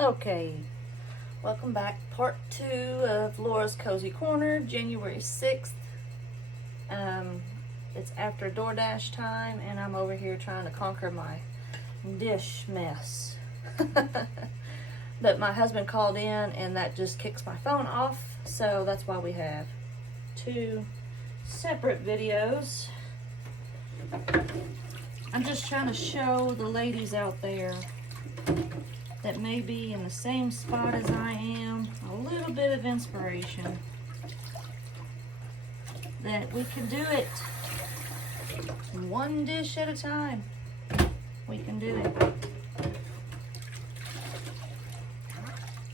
Okay, welcome back. Part 2 of Laura's Cozy Corner, January 6th. It's after DoorDash time, and I'm over here trying to conquer my dish mess. But my husband called in, and that just kicks my phone off, so that's why we have 2 separate videos. I'm just trying to show the ladies out there that may be in the same spot as I am, a little bit of inspiration, that we can do it one dish at a time. We can do it.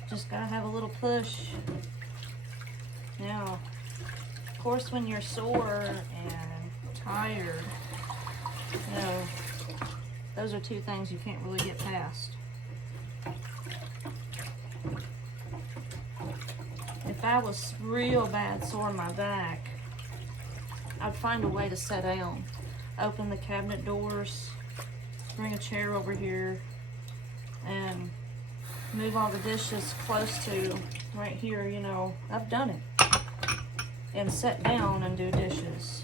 Just gotta have a little push. Now, of course, when you're sore and tired, you know, those are 2 things you can't really get past. If I was real bad sore in my back, I'd find a way to sit down, open the cabinet doors, bring a chair over here, and move all the dishes close to right here. You know, I've done it, and sit down and do dishes.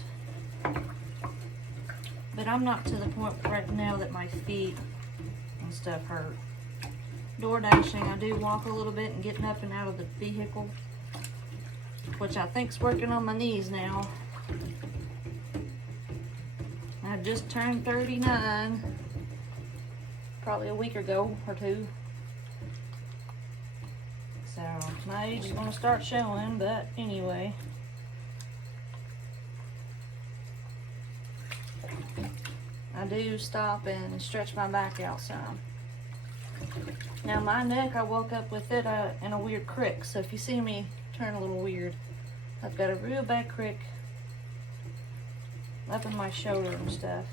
But I'm not to the point right now that my feet and stuff hurt. Door dashing, I do walk a little bit and getting up and out of the vehicle, which I think's working on my knees now. I just turned 39, probably a week ago or 2. So my age is going to start showing, but anyway. I do stop and stretch my back out some. Now my neck, I woke up with it in a weird crick, so if you see me turn a little weird, I've got a real bad crick up in my shoulder and stuff.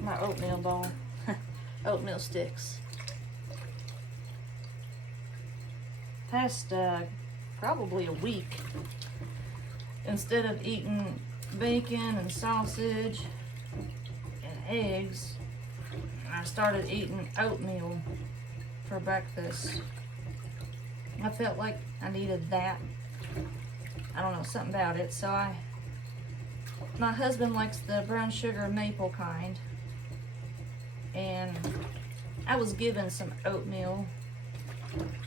My oatmeal bowl, oatmeal sticks. Past probably a week, instead of eating bacon and sausage and eggs, I started eating oatmeal for breakfast. I felt like I needed that. I don't know, something about it. So my husband likes the brown sugar maple kind, and I was given some oatmeal,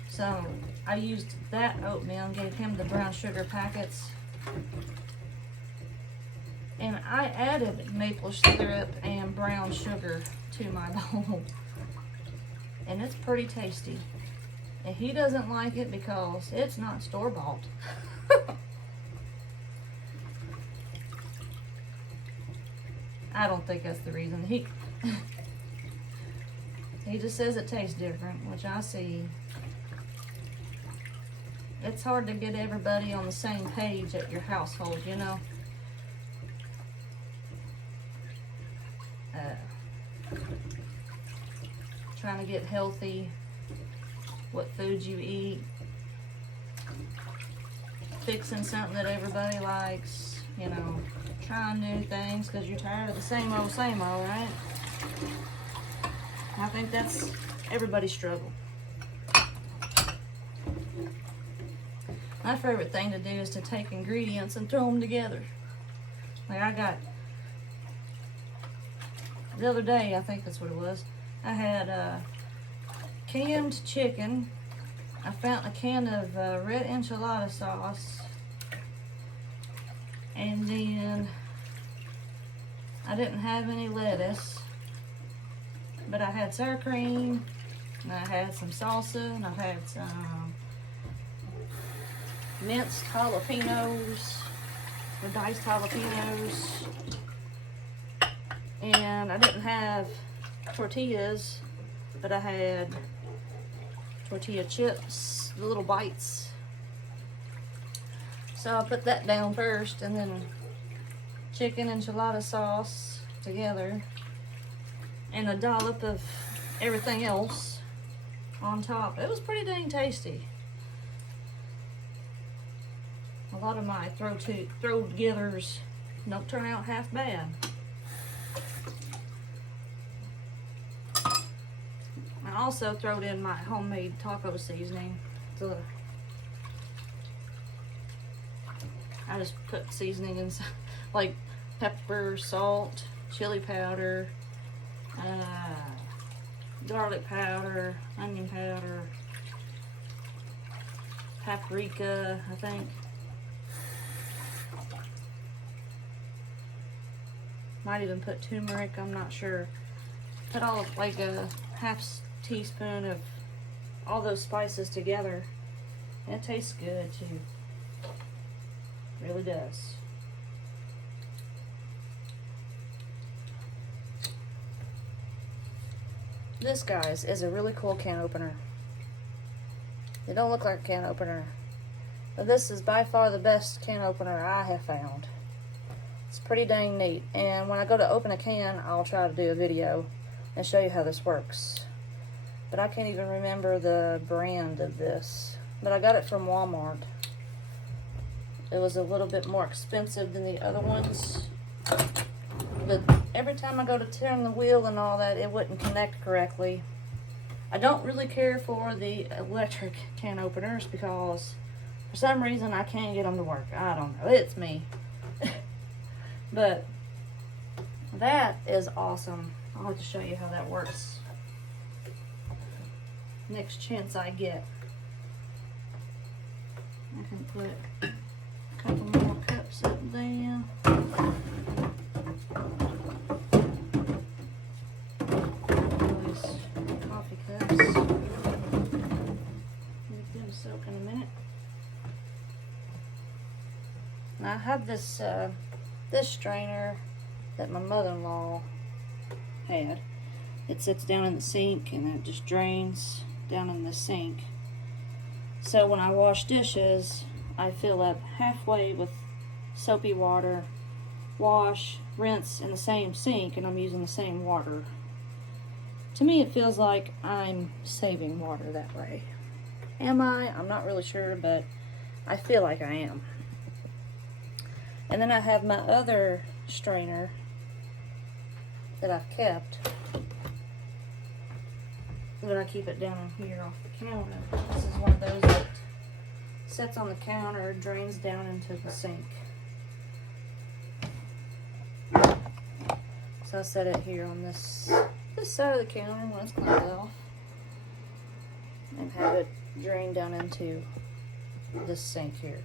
so I used that oatmeal and gave him the brown sugar packets. And I added maple syrup and brown sugar to my bowl. And it's pretty tasty. And he doesn't like it because it's not store-bought. I don't think that's the reason. He just says it tastes different, which I see. It's hard to get everybody on the same page at your household, you know. Trying to get healthy, what foods you eat, fixing something that everybody likes, you know, trying new things because you're tired of the same old, right? I think that's everybody's struggle. My favorite thing to do is to take ingredients and throw them together. Like I got, the other day, I think that's what it was, I had canned chicken. I found a can of red enchilada sauce. And then I didn't have any lettuce, but I had sour cream, and I had some salsa, and I had some minced jalapenos, or diced jalapenos. And I didn't have tortillas, but I had tortilla chips, the little bites. So I put that down first, and then chicken enchilada sauce together, and a dollop of everything else on top. It was pretty dang tasty. A lot of my throw-togethers don't turn out half bad. I also throw in my homemade taco seasoning. I just put seasoning in, like pepper, salt, chili powder, garlic powder, onion powder, paprika, I think. Might even put turmeric, I'm not sure. Put all like a half teaspoon of all those spices together. And it tastes good too. It really does. This, guys, is a really cool can opener. It don't look like a can opener, but this is by far the best can opener I have found. It's pretty dang neat, and when I go to open a can, I'll try to do a video and show you how this works. But I can't even remember the brand of this, but I got it from Walmart. It was a little bit more expensive than the other ones, but every time I go to turn the wheel and all that, it wouldn't connect correctly. I don't really care for the electric can openers because for some reason I can't get them to work. I don't know, it's me. But that is awesome. I'll have to show you how that works next chance I get. I can put a couple more cups up there. Those coffee cups. Let them soak in a minute. Now I have this this strainer that my mother-in-law had. It sits down in the sink and it just drains down in the sink. So when I wash dishes, I fill up halfway with soapy water, wash, rinse in the same sink, and I'm using the same water. To me, it feels like I'm saving water that way. Am I? I'm not really sure, but I feel like I am. And then I have my other strainer that I've kept. But I keep it down in here off the counter. This is one of those that sits on the counter, drains down into the sink. So I set it here on this side of the counter when it's cleaned off, and have it drain down into this sink here.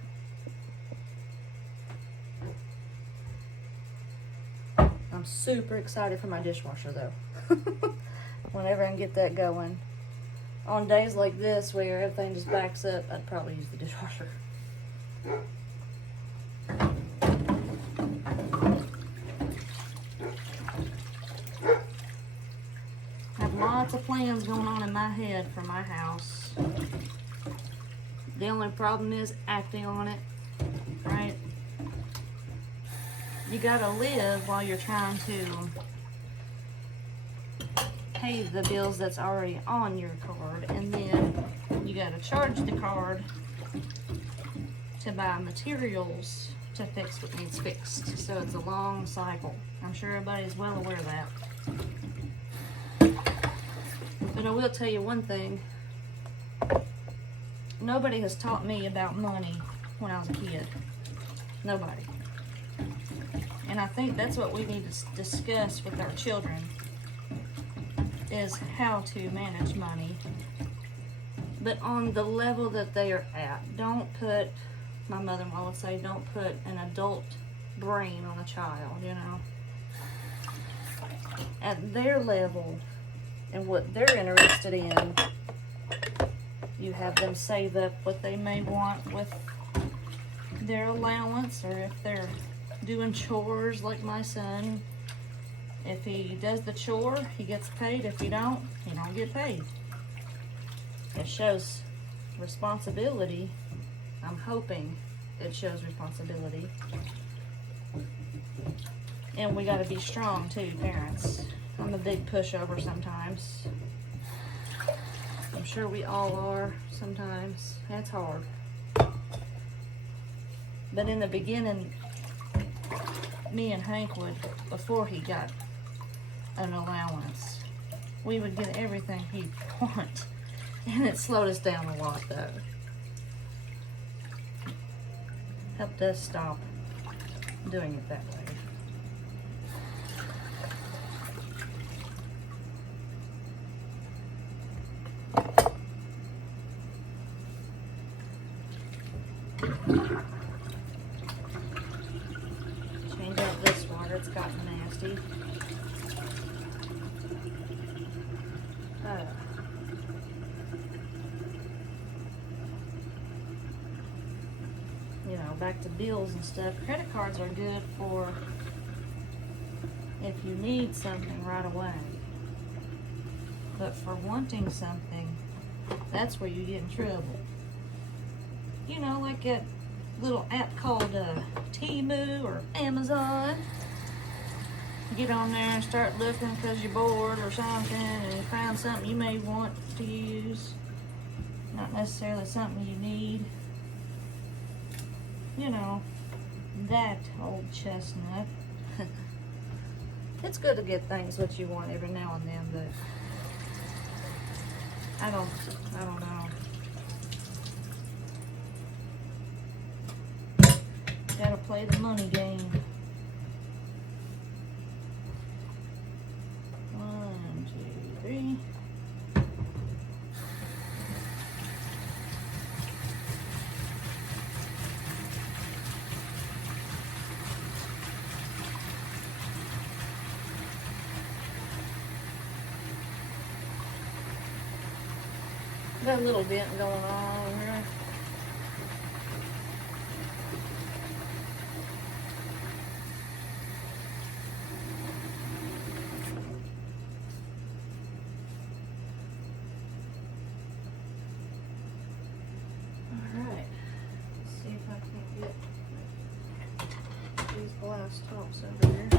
I'm super excited for my dishwasher though. Whenever I can get that going. On days like this where everything just backs up, I'd probably use the dishwasher. I have lots of plans going on in my head for my house. The only problem is acting on it, right? You gotta live while you're trying to pay the bills that's already on your card, and then you gotta charge the card to buy materials to fix what needs fixed. So it's a long cycle. I'm sure everybody's well aware of that. But I will tell you one thing. Nobody has taught me about money when I was a kid. Nobody. And I think that's what we need to discuss with our children, is how to manage money, but on the level that they are at. Don't put, my mother-in-law would say, don't put an adult brain on a child, you know. At their level and what they're interested in, you have them save up what they may want with their allowance, or if they're doing chores like my son. If he does the chore, he gets paid. If he don't get paid. It shows responsibility. I'm hoping it shows responsibility. And we gotta be strong too, parents. I'm a big pushover sometimes. I'm sure we all are sometimes. It's hard. But in the beginning, me and Hank would, before he got an allowance, we would get everything he'd want. And it slowed us down a lot though. Helped us stop doing it that way. Change out this water, it's gotten nasty. You know, back to bills and stuff. Credit cards are good for if you need something right away. But for wanting something, that's where you get in trouble. You know, like that little app called Temu or Amazon. Get on there and start looking because you're bored or something and you find something you may want to use. Not necessarily something you need. You know, that old chestnut. It's good to get things what you want every now and then, but I don't know. Gotta play the money game. 1, 2, 3. Got a little vent going on over here. Alright, let's see if I can get these glass tops over here.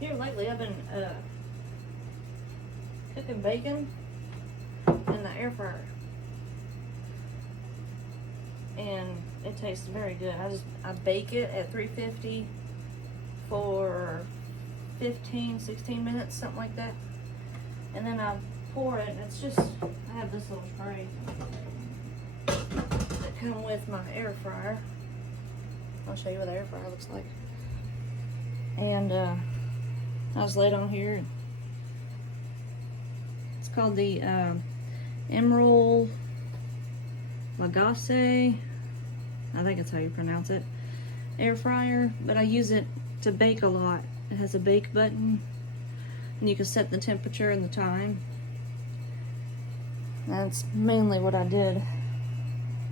Here lately I've been cooking bacon in the air fryer, and it tastes very good. I bake it at 350 for 15-16 minutes, something like that, and then I pour it. And it's just, I have this little tray that come with my air fryer. I'll show you what the air fryer looks like. And I was laid on here. It's called the Emerald Lagasse, I think that's how you pronounce it, air fryer, but I use it to bake a lot. It has a bake button, and you can set the temperature and the time. That's mainly what I did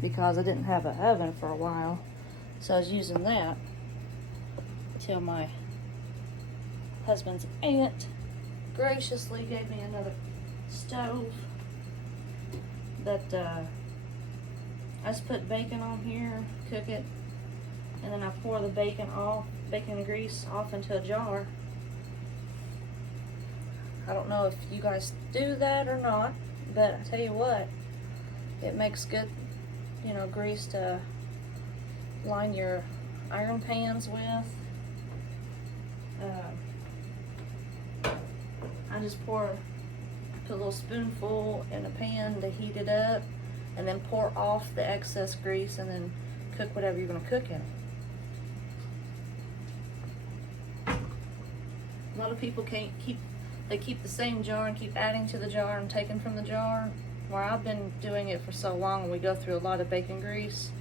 because I didn't have an oven for a while, so I was using that until my husband's aunt graciously gave me another stove. But I just put bacon on here, cook it, and then I pour the bacon grease off into a jar. I don't know if you guys do that or not, but I tell you what, it makes good, you know, grease to line your iron pans with. I just put a little spoonful in a pan to heat it up, and then pour off the excess grease, and then cook whatever you're going to cook in it. A lot of people keep the same jar and keep adding to the jar and taking from the jar. Where I've been doing it for so long, and we go through a lot of bacon grease.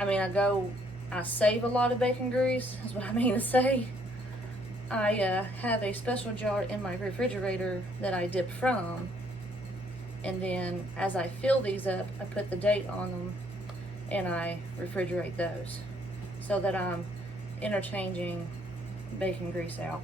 I mean, I save a lot of bacon grease, is what I mean to say. I have a special jar in my refrigerator that I dip from, and then as I fill these up, I put the date on them and I refrigerate those so that I'm interchanging bacon grease out.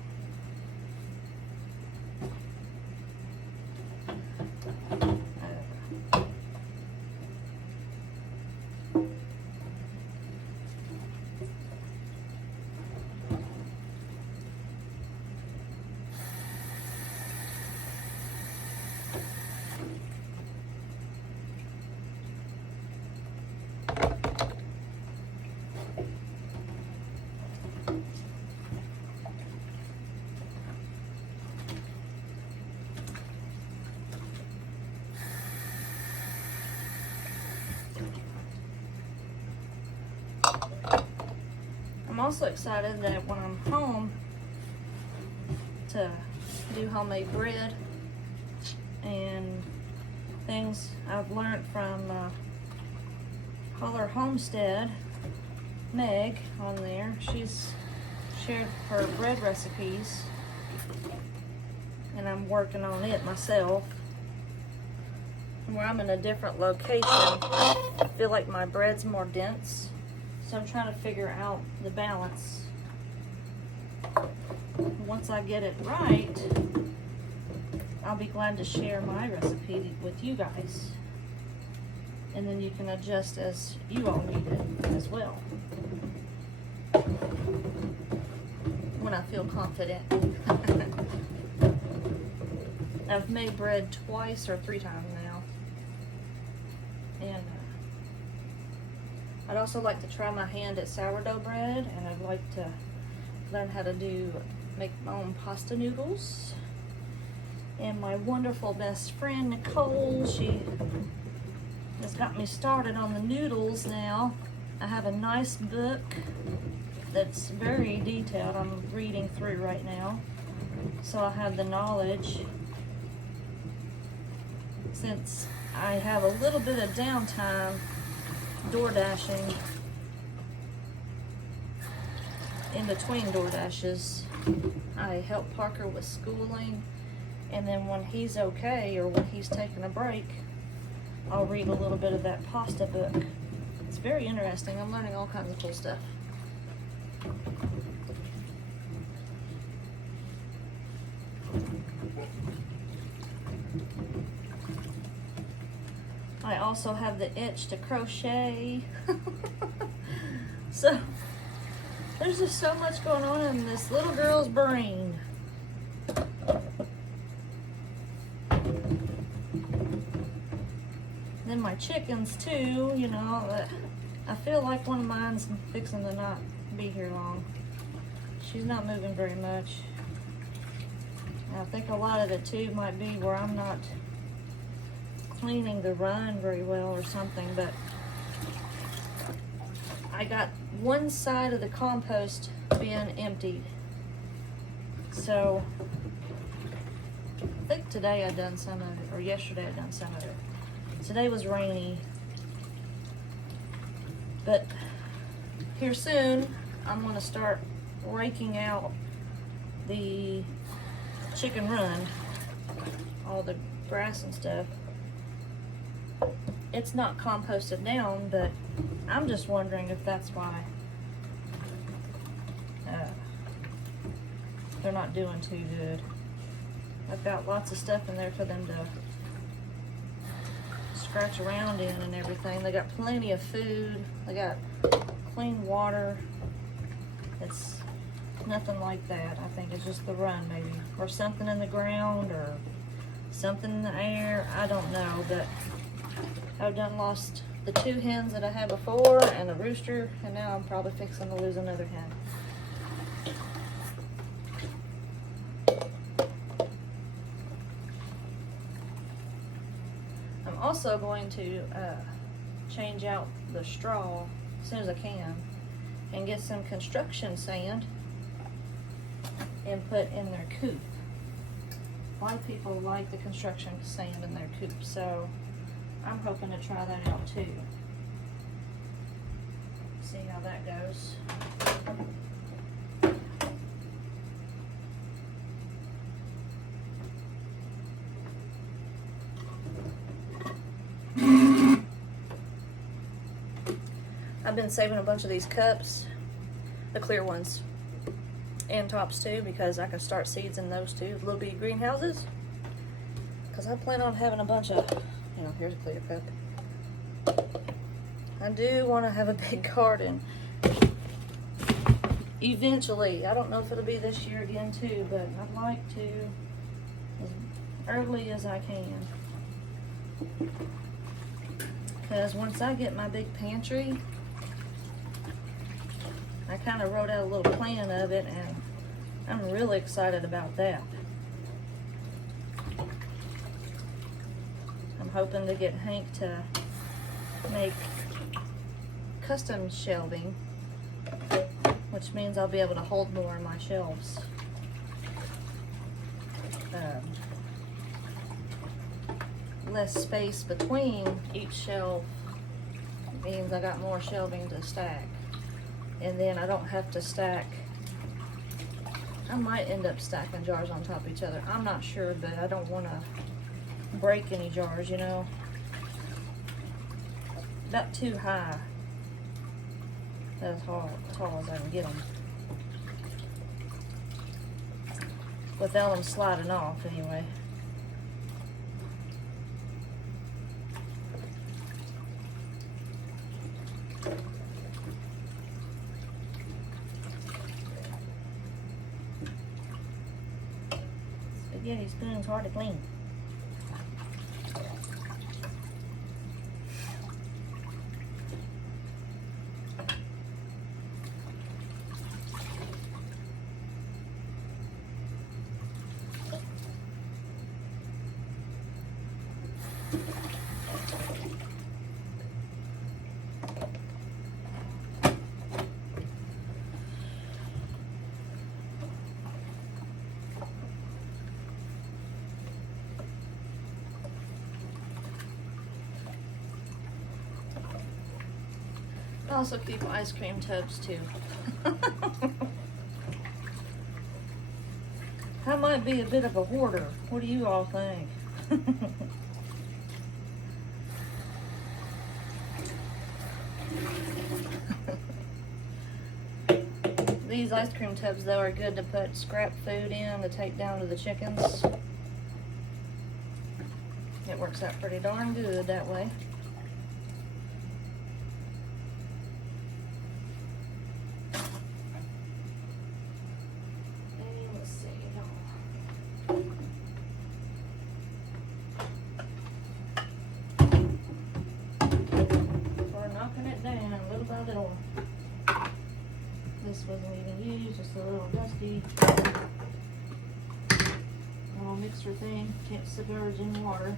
I'm also excited that when I'm home to do homemade bread and things I've learned from Holler Homestead, Meg on there. She's shared her bread recipes and I'm working on it myself. Where I'm in a different location, I feel like my bread's more dense, so I'm trying to figure out the balance. Once I get it right, I'll be glad to share my recipe with you guys, and then you can adjust as you all need it as well when I feel confident. I've made bread twice or 3 times now. And I'd also like to try my hand at sourdough bread, and I'd like to learn how to make my own pasta noodles. And my wonderful best friend Nicole, she has got me started on the noodles now. I have a nice book that's very detailed I'm reading through right now, so I have the knowledge. Since I have a little bit of downtime door dashing in between door dashes, I help Parker with schooling, and then when he's okay or when he's taking a break, I'll read a little bit of that pasta book. It's very interesting. I'm learning all kinds of cool stuff. I also have the itch to crochet. So there's just so much going on in this little girl's brain. Then my chickens too, you know, I feel like one of mine's fixing to not be here long. She's not moving very much. I think a lot of it too might be where I'm not cleaning the run very well or something, but I got one side of the compost bin emptied. So I think today I done some of it, or yesterday I done some of it. Today was rainy, but here soon I'm going to start raking out the chicken run, all the grass and stuff. It's not composted down, but I'm just wondering if that's why they're not doing too good. I've got lots of stuff in there for them to scratch around in and everything. They got plenty of food. They got clean water. It's nothing like that. I think it's just the run maybe, or something in the ground, or something in the air. I don't know, but I've done lost the 2 hens that I had before and a rooster, and now I'm probably fixing to lose another hen. I'm also going to change out the straw as soon as I can and get some construction sand and put in their coop. A lot of people like the construction sand in their coop, so I'm hoping to try that out too. See how that goes. I've been saving a bunch of these cups, the clear ones, and tops too, because I can start seeds in those too, little bitty greenhouses. Because I plan on having a bunch of, you know, here's a clear cup. I do want to have a big garden eventually. I don't know if it'll be this year again too, but I'd like to as early as I can. Because once I get my big pantry, I kind of wrote out a little plan of it, and I'm really excited about that. I'm hoping to get Hank to make custom shelving which means I'll be able to hold more in my shelves. Less space between each shelf means I got more shelving to stack. And then I don't have to stack. I might end up stacking jars on top of each other. I'm not sure, but I don't want to break any jars, you know. Not too high. That's tall as I can get them. Without them sliding off, anyway. Spaghetti spoon's hard to clean. I also keep ice cream tubs too. I might be a bit of a hoarder. What do you all think? These ice cream tubs though are good to put scrap food in to take down to the chickens. It works out pretty darn good that way. This wasn't even used, just a little dusty little mixer thing. Can't submerge in water.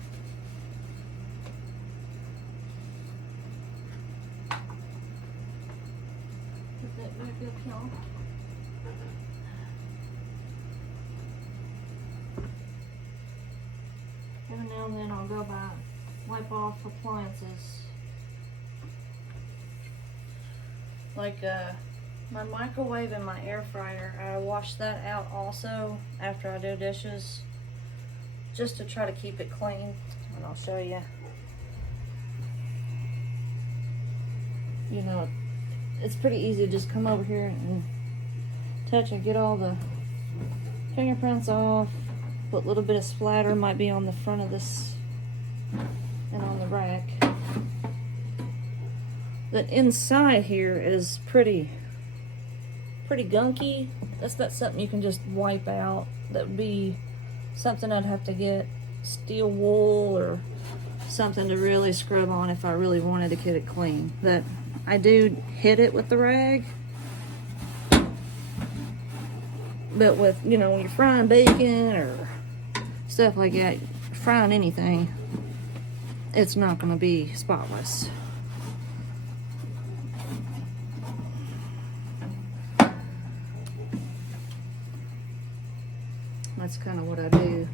Put that back up here. Every now and then I'll go by, wipe off appliances. Like my microwave and my air fryer, I wash that out also after I do dishes, just to try to keep it clean. And I'll show you. You know, it's pretty easy to just come over here and touch and get all the fingerprints off. Put a little bit of splatter, might be on the front of this and on the rack. The inside here is pretty gunky. That's not something you can just wipe out. That would be something I'd have to get steel wool or something to really scrub on if I really wanted to get it clean. But I do hit it with the rag. But with, you know, when you're frying bacon or stuff like that, frying anything, it's not going to be spotless. That's kind of what I do.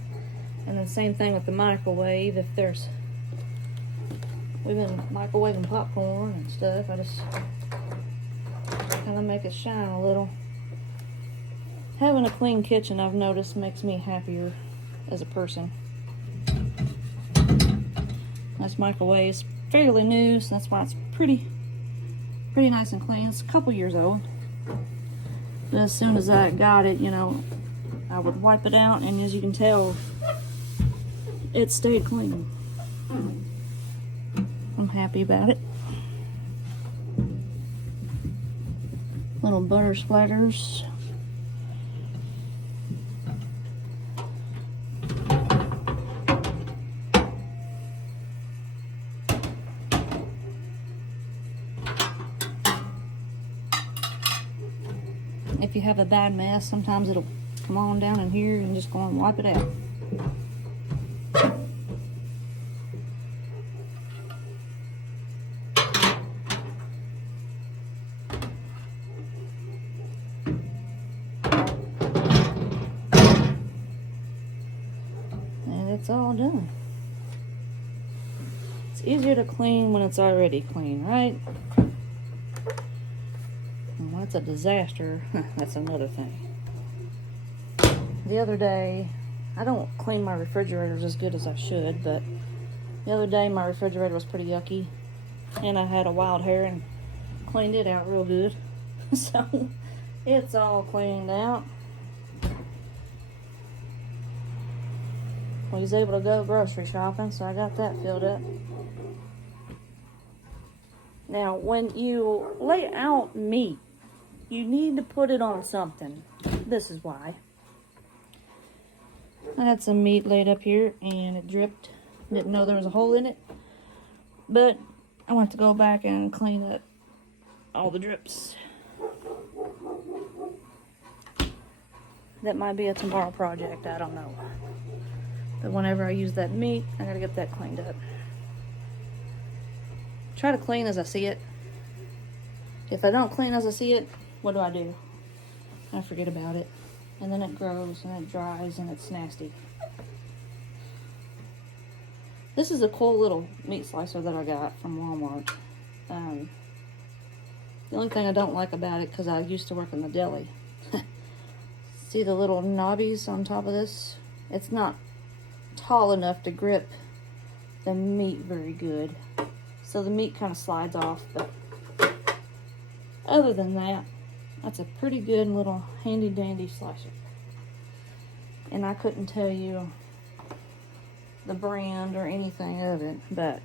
And then same thing with the microwave. If there's, we've been microwaving popcorn and stuff, I just kind of make it shine a little. Having a clean kitchen, I've noticed, makes me happier as a person. This microwave is fairly new, so that's why it's pretty nice and clean. It's a couple years old. But as soon as I got it, you know, I would wipe it out, and as you can tell, it stayed clean. I'm happy about it. Little butter splatters. If you have a bad mess, sometimes it'll come on down in here and just go and wipe it out. it's all done. It's easier to clean when it's already clean, right? Well, that's a disaster. That's another thing. The other day, I don't clean my refrigerators as good as I should, but the other day my refrigerator was pretty yucky, and I had a wild hair and cleaned it out real good. So it's all cleaned out. We was able to go grocery shopping, so I got that filled up. Now, when you lay out meat, you need to put it on something. This is why. I had some meat laid up here and it dripped. Didn't know there was a hole in it. But I went to go back and clean up all the drips. That might be a tomorrow project, I don't know. But whenever I use that meat, I gotta get that cleaned up. Try to clean as I see it. If I don't clean as I see it, what do? I forget about it. And then it grows and it dries and it's nasty. This is a cool little meat slicer that I got from Walmart. The only thing I don't like about it, because I used to work in the deli. See the little knobbies on top of this? It's not tall enough to grip the meat very good. So the meat kind of slides off, but other than that, that's a pretty good little handy dandy slicer. And I couldn't tell you the brand or anything of it, but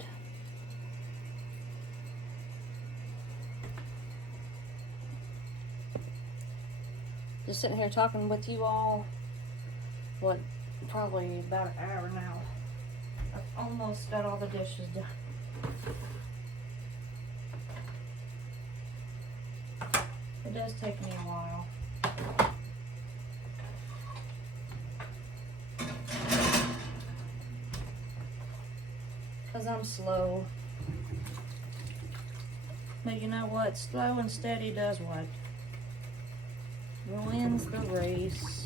just sitting here talking with you all, probably about an hour now. I've almost got all the dishes done. It does take me a while. Because I'm slow. But you know what? Slow and steady does what? Wins the race.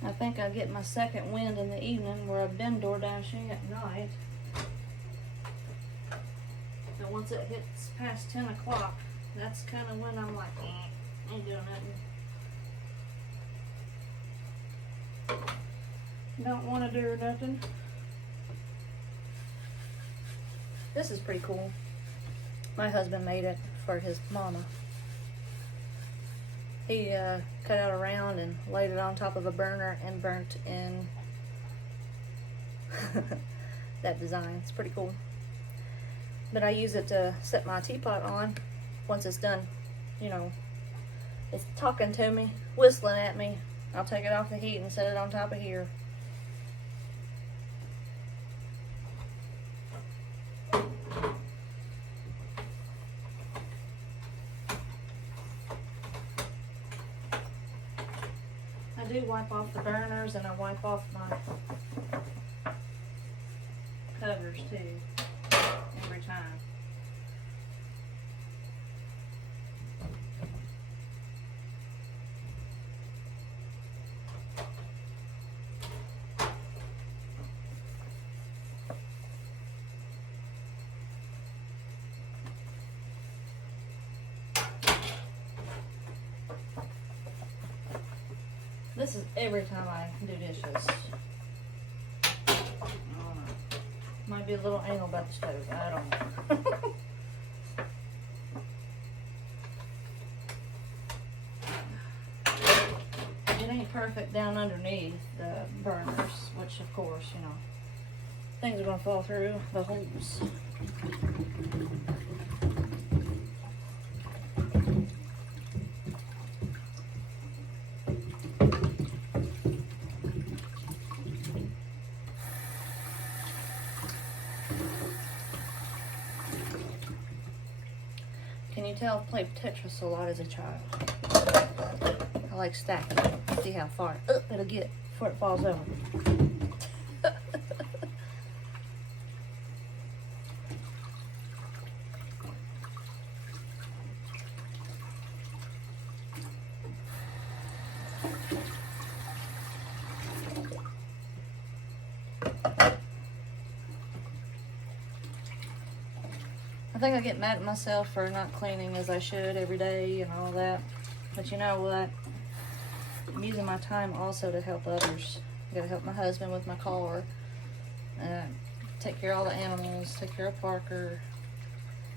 I think I get my second wind in the evening where I've been door dashing at night. And once it hits past 10 o'clock, that's kind of when I'm like, ain't doing nothing. Don't want to do nothing. This is pretty cool. My husband made it for his mama. He cut out a round and laid it on top of a burner and burnt in that design. It's pretty cool. But I use it to set my teapot on once it's done. You know, it's talking to me, whistling at me. I'll take it off the heat and set it on top of here. I do wipe off the burners and I wipe off my covers too, every time. This is every time I do dishes. Might be a little anal about the stove. I don't know. It ain't perfect down underneath the burners, which of course, you know, things are gonna fall through the holes. Can you tell I played Tetris a lot as a child? I like stacking. See how far up it'll get before it falls over. I think I get mad at myself for not cleaning as I should every day and all that. But you know what? I'm using my time also to help others. I gotta help my husband with my car. Take care of all the animals. Take care of Parker.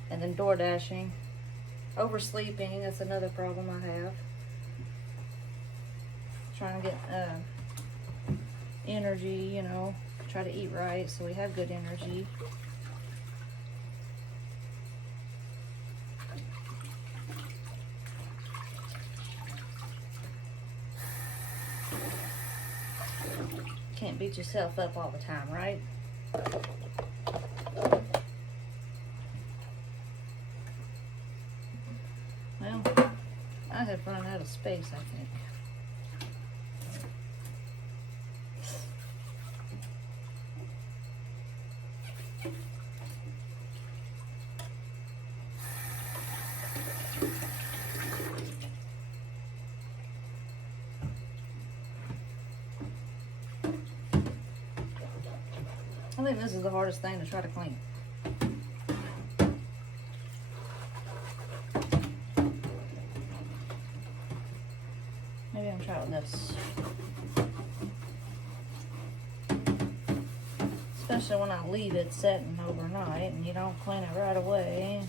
And then door dashing. Oversleeping, that's another problem I have. Trying to get energy, you know. Try to eat right so we have good energy. Can't beat yourself up all the time, right? Well, I have run out of space, I think. I think this is the hardest thing to try to clean. Maybe I'll try with this. Especially when I leave it setting overnight and you don't clean it right away.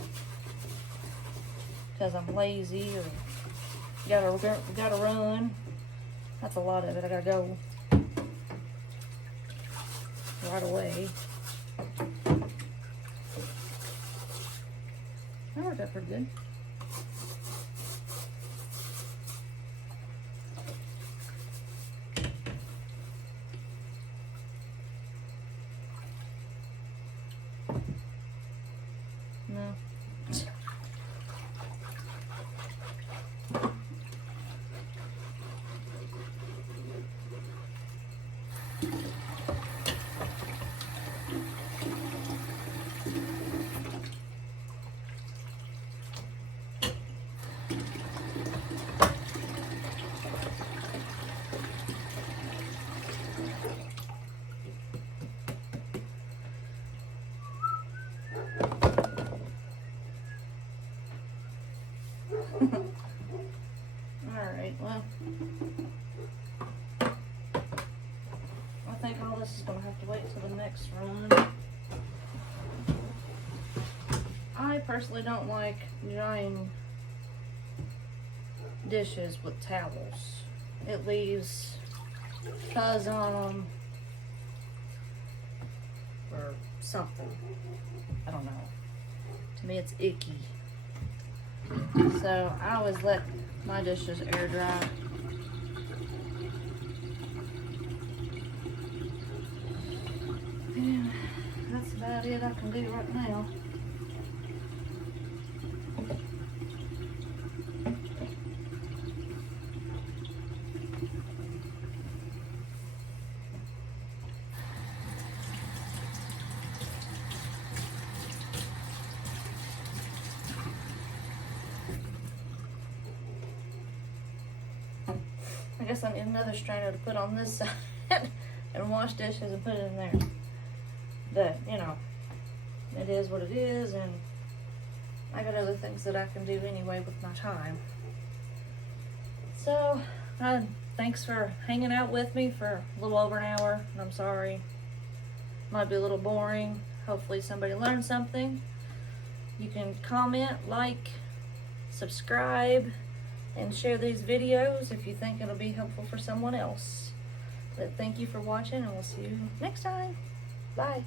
Because I'm lazy or gotta run. That's a lot of it. I gotta go right away. That worked out pretty good. No. Alright, well, I think all this is going to have to wait till the next run. I personally don't like drying dishes with towels. It leaves fuzz on them or something. I don't know. To me, it's icky. So I always let my dishes air dry. And that's about it I can do right now. I guess I need another strainer to put on this side and wash dishes and put it in there. But, you know, it is what it is, and I got other things that I can do anyway with my time. So, thanks for hanging out with me for a little over an hour, and I'm sorry. Might be a little boring. Hopefully somebody learned something. You can comment, like, subscribe, and share these videos if you think it'll be helpful for someone else. But thank you for watching, and we'll see you next time. Bye.